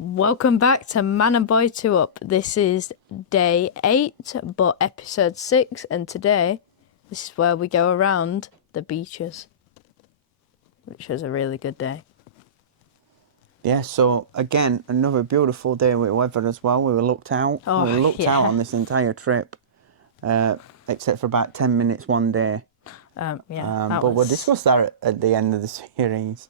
Welcome back to Man and Boy 2 Up. This is day 8, but episode 6, and today, this is where we go around the beaches, which was a really good day. Yeah, so again, another beautiful day with weather as well. We were looked out. Oh, we were looked yeah. out on this entire trip, except for about 10 minutes one day. But we'll discuss that at the end of the series.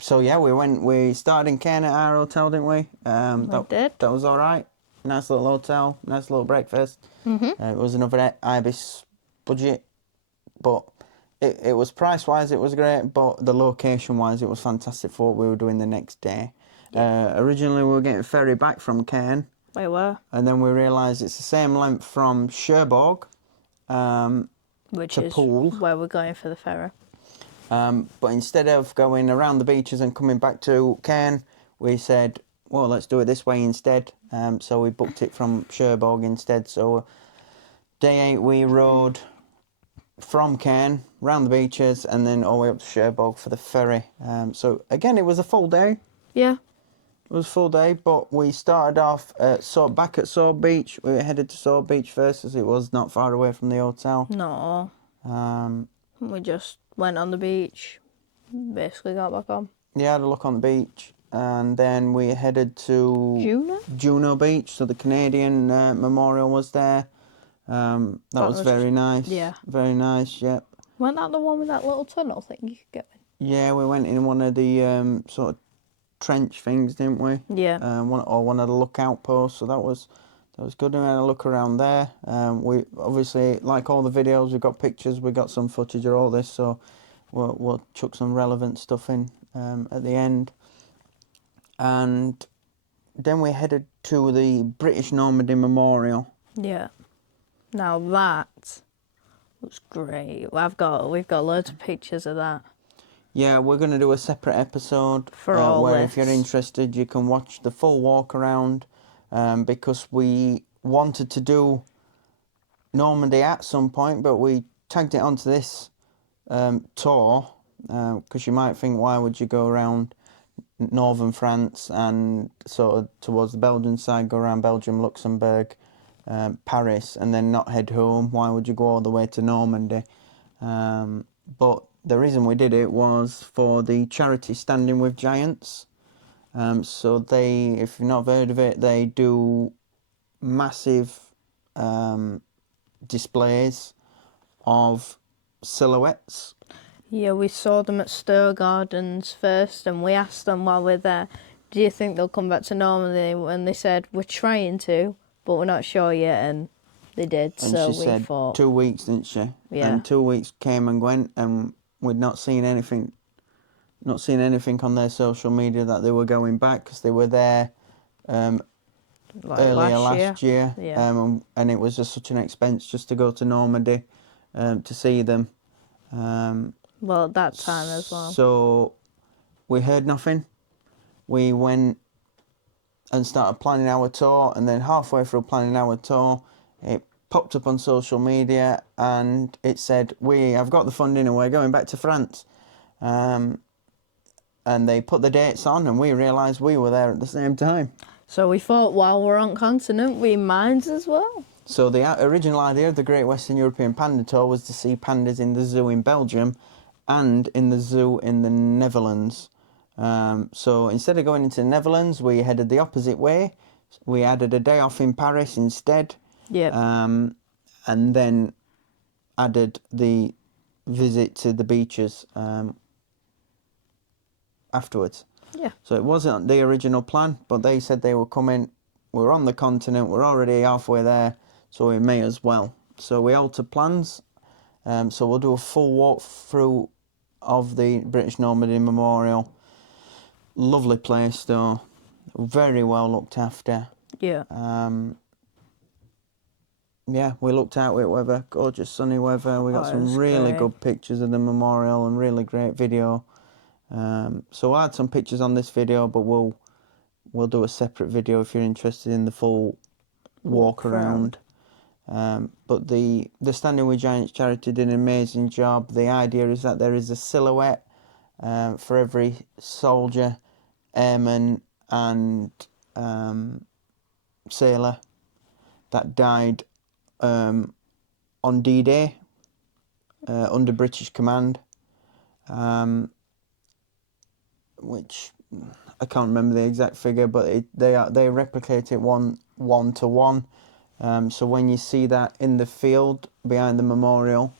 So yeah, we started in Cairn at our hotel, didn't we? We did. That was all right. Nice little hotel, nice little breakfast. It was another Ibis budget, but it was price-wise, it was great, but the location-wise, it was fantastic for what we were doing the next day. Yeah. Originally, we were getting a ferry back from Cairn. We were. And then we realised it's the same length from Cherbourg Which to is Poole. where we're going for the ferry. But instead of going around the beaches and coming back to Cairn, we said, well, let's do it this way instead. So we booked it from Cherbourg instead. So day 8, we rode from Cairn, round the beaches, and then all the way up to Cherbourg for the ferry. So again, it was a full day. Yeah. It was a full day, but we started off back at Sword Beach. We headed to Sword Beach first, as it was not far away from the hotel. No. We just went on the beach, basically got back on. Yeah, had a look on the beach, and then we headed to Juno Beach. So the Canadian Memorial was there. That was very nice. Yeah. Very nice, yep. Wasn't that the one with that little tunnel thing you could go in? Yeah, we went in one of the sort of trench things, didn't we? Yeah. One of the lookout posts, so that was good. And we had a look around there. We obviously, like all the videos, we got pictures, we got some footage of all this, so we'll chuck some relevant stuff in at the end. And then we headed to the British Normandy Memorial. Yeah. Now that was great. We've got loads of pictures of that. Yeah, we're going to do a separate episode for all where this. If you're interested, you can watch the full walk around, because we wanted to do Normandy at some point, but we tagged it onto this tour, because you might think, why would you go around northern France and sort of towards the Belgian side, go around Belgium, Luxembourg, Paris, and then not head home? Why would you go all the way to Normandy? But the reason we did it was for the charity Standing with Giants. So they, if you've not heard of it, they do massive displays of silhouettes. Yeah, we saw them at Stowe Gardens first, and we asked them while we're there, do you think they'll come back to Normandy? And they said, we're trying to, but we're not sure yet, and they did. And so she we said thought 2 weeks, didn't she? Yeah. And 2 weeks came and went, and we'd not seen anything on their social media that they were going back, because they were there earlier last year. Yeah. And it was just such an expense just to go to Normandy to see them. Well, at that time as well. So we heard nothing. We went and started planning our tour, and then halfway through planning our tour, it popped up on social media and it said, we have got the funding and we're going back to France. And they put the dates on, and we realised we were there at the same time. So we thought, while we're on continent, we might as well. So the original idea of the Great Western European Panda Tour was to see pandas in the zoo in Belgium and in the zoo in the Netherlands. So instead of going into the Netherlands, we headed the opposite way. We added a day off in Paris instead. Yeah. And then added the visit to the beaches afterwards. Yeah. So it wasn't the original plan, but they said they were coming. We're on the continent. We're already halfway there, so we may as well. So we altered plans. So we'll do a full walkthrough of the British Normandy Memorial. Lovely place, though. Very well looked after. Yeah. Yeah, we looked out with weather, gorgeous sunny weather. We got some really good pictures of the memorial and really great video. So I had some pictures on this video, but we'll do a separate video if you're interested in the full walk around. But the Standing with Giants charity did an amazing job. The idea is that there is a silhouette for every soldier airman and sailor that died on D-Day under British command, which I can't remember the exact figure, but they replicate it one to one. So when you see that in the field behind the memorial,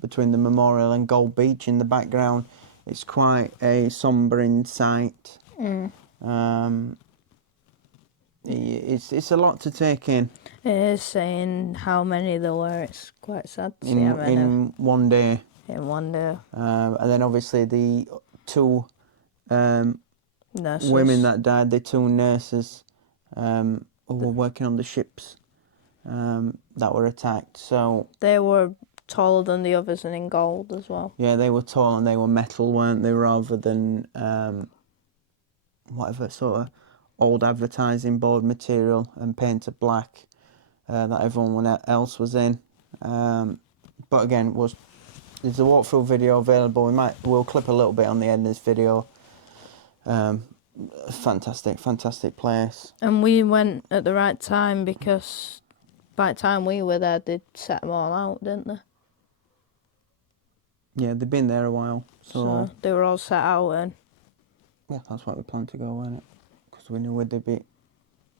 between the memorial and Gold Beach in the background, it's quite a sombering sight. It's a lot to take in. It is saying how many there were. It's quite sad to see how many. In one day. In one day. And then obviously the two Nurses. women that died, the two nurses who were working on the ships that were attacked. So they were taller than the others and in gold as well. Yeah, they were tall and they were metal, weren't they, rather than whatever sort of old advertising board material and painted black that everyone else was in. But again, there's a walkthrough video available. We'll clip a little bit on the end of this video. Fantastic place. And we went at the right time because by the time we were there, they'd set them all out, didn't they? Yeah, they've been there a while. So they were all set out and... Yeah, that's why we planned to go, wasn't it? Because we knew they'd be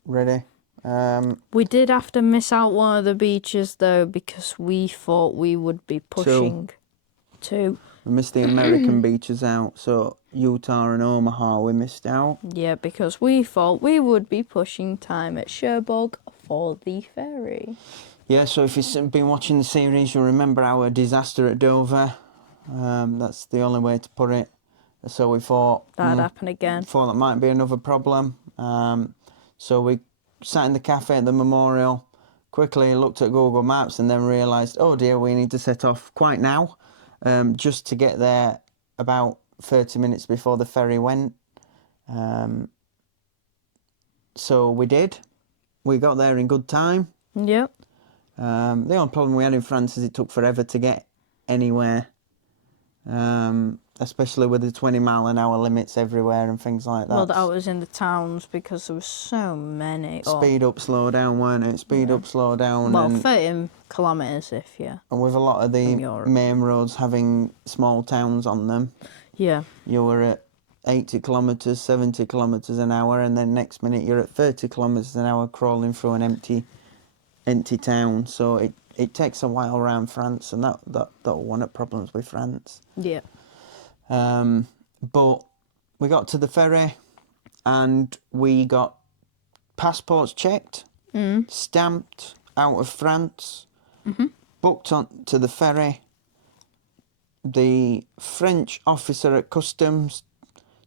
ready. We did have to miss out one of the beaches though because we thought we would be pushing two. We missed the American beaches out, so Utah and Omaha we missed out. Yeah, because we thought we would be pushing time at Cherbourg for the ferry. Yeah, so if you've been watching the series, you'll remember our disaster at Dover. That's the only way to put it. So we thought... That'd happen again. Thought that might be another problem. So we sat in the cafe at the memorial, quickly looked at Google Maps and then realised, oh dear, we need to set off quite now, just to get there about 30 minutes before the ferry went. So we did. We got there in good time. Yep. The only problem we had in France is it took forever to get anywhere, especially with the 20-mile-an-hour limits everywhere and things like that. Well, that was in the towns because there were so many. Speed up, slow down, weren't it? Speed up, slow down. Well, 30 kilometres if, yeah. And with a lot of the main roads having small towns on them, yeah, you were at 80 kilometres, 70 kilometres an hour, and then next minute you're at 30 kilometres an hour crawling through an empty town. So it takes a while around France, and that was one of the problems with France. Yeah. But we got to the ferry and we got passports checked, stamped out of France, booked on to the ferry. The French officer at customs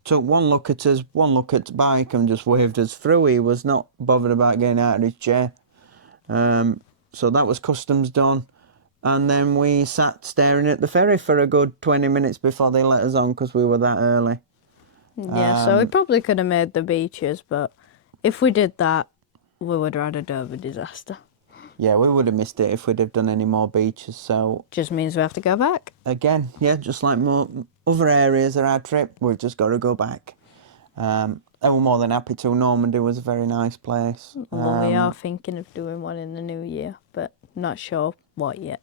took one look at us, one look at the bike and just waved us through. He was not bothered about getting out of his chair. So that was customs done. And then we sat staring at the ferry for a good 20 minutes before they let us on because we were that early. Yeah, so we probably could have made the beaches, but if we did that, we would have had a Dover disaster. Yeah, we would have missed it if we'd have done any more beaches, so... Just means we have to go back. Again, yeah, just like other areas of our trip, we've just got to go back. And we're more than happy to. Normandy was a very nice place. Well, we are thinking of doing one in the new year, but not sure what yet.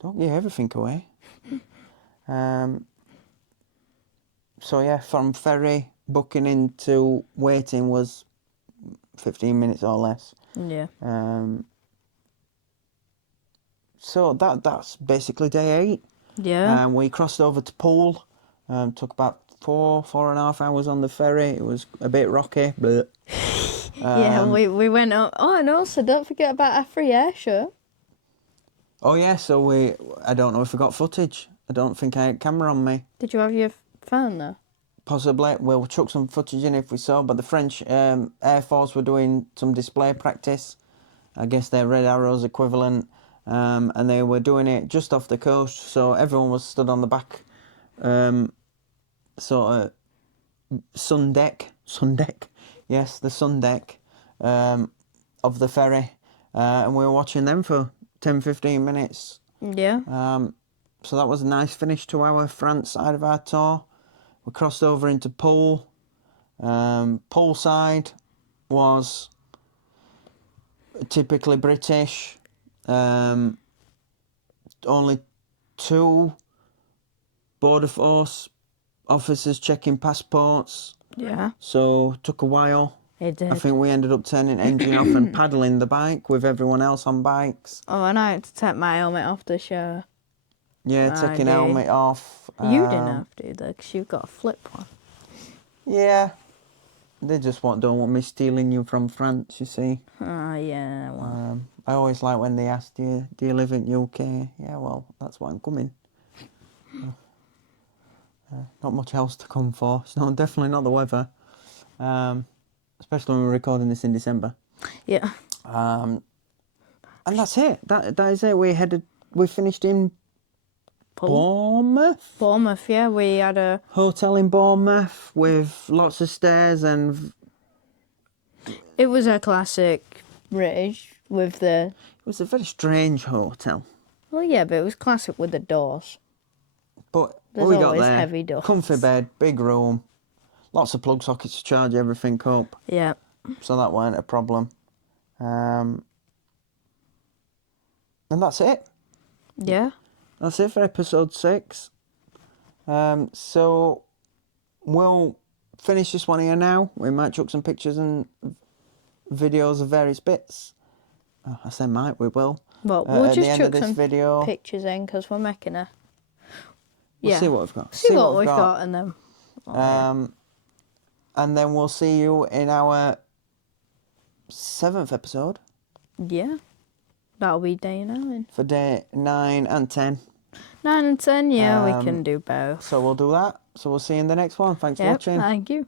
Don't give everything away. So yeah, from ferry booking into waiting was 15 minutes or less. Yeah. So that's basically day 8. Yeah. We crossed over to Poole. Took about 4.5 hours on the ferry. It was a bit rocky, but yeah, we went up. Oh, and also don't forget about our free air show. Oh yeah, so I don't know if we got footage. I don't think I had camera on me. Did you have your phone there? Possibly. We'll chuck some footage in if we saw, but the French Air Force were doing some display practice. I guess their Red Arrows equivalent. And they were doing it just off the coast, so everyone was stood on the back sort of sun deck, yes, the sun deck of the ferry, and we were watching them for 10-15 minutes. Yeah. So that was a nice finish to our France side of our tour. We crossed over into Poole, Poole side was typically British. Only 2 border force officers checking passports. Yeah, So took a while. it did. I think we ended up turning engine off and paddling the bike with everyone else on bikes. Oh, and I had to take my helmet off to show. Yeah, I taking did. helmet off. You didn't have to, though, because you've got a flip one. Yeah. They just don't want me stealing you from France, you see. Oh, yeah, well. I always like when they ask, do you live in UK? Yeah, well, that's why I'm coming. Not much else to come for. It's definitely not the weather. Especially when we're recording this in December. Yeah. And that's it. That is it. We finished in Bournemouth. Bournemouth, yeah. We had a... Hotel in Bournemouth with lots of stairs and... It was a classic British with the... It was a very strange hotel. Well, yeah, but it was classic with the doors. But There's we got always there, heavy doors. comfy bed, big room, lots of plug sockets to charge everything up. Yeah. So that weren't a problem. And that's it. Yeah. That's it for episode 6. So we'll finish this one here now. We might chuck some pictures and videos of various bits. Oh, I say might, we will. But we'll at the just end chuck of this some video, pictures in because we're making a... we'll Yeah. see what we've got. See what we've got and then... And then we'll see you in our 7th episode. Yeah. That'll be day 9. For day 9 and 10. 9 and 10, yeah, we can do both. So we'll do that. So we'll see you in the next one. Thanks for Yep, watching. thank you.